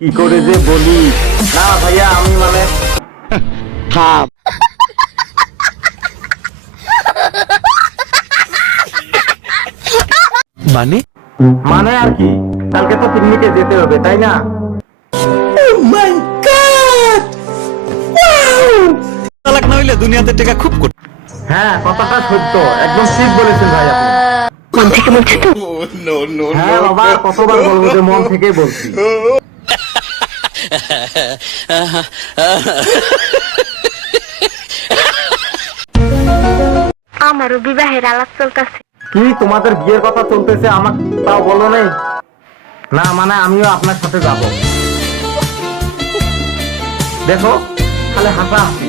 কি করে যে বলি না ভাইয়া আমি মানে থাম। মানে মানে আর কি, কালকে তো পিকনিকে যেতে হবে তাই না? তালাক না হইলে দুনিয়াতে টেকা খুব কঠিন। হ্যাঁ কথাটা সত্য, একদম ঠিক বলেছেন ভাই আপনি। মন থেকে বলছি তো। হ্যাঁ বাবা, কতবার বলবো যে মন থেকেই বলছি। আমারও বিবাহের আলাপ চলতেছে। কি তোমাদের বিয়ের কথা চলতেছে, আমার তাও বলো নেই? না মানে আমিও আপনার সাথে যাব। দেখো খালি হাসাহাসি।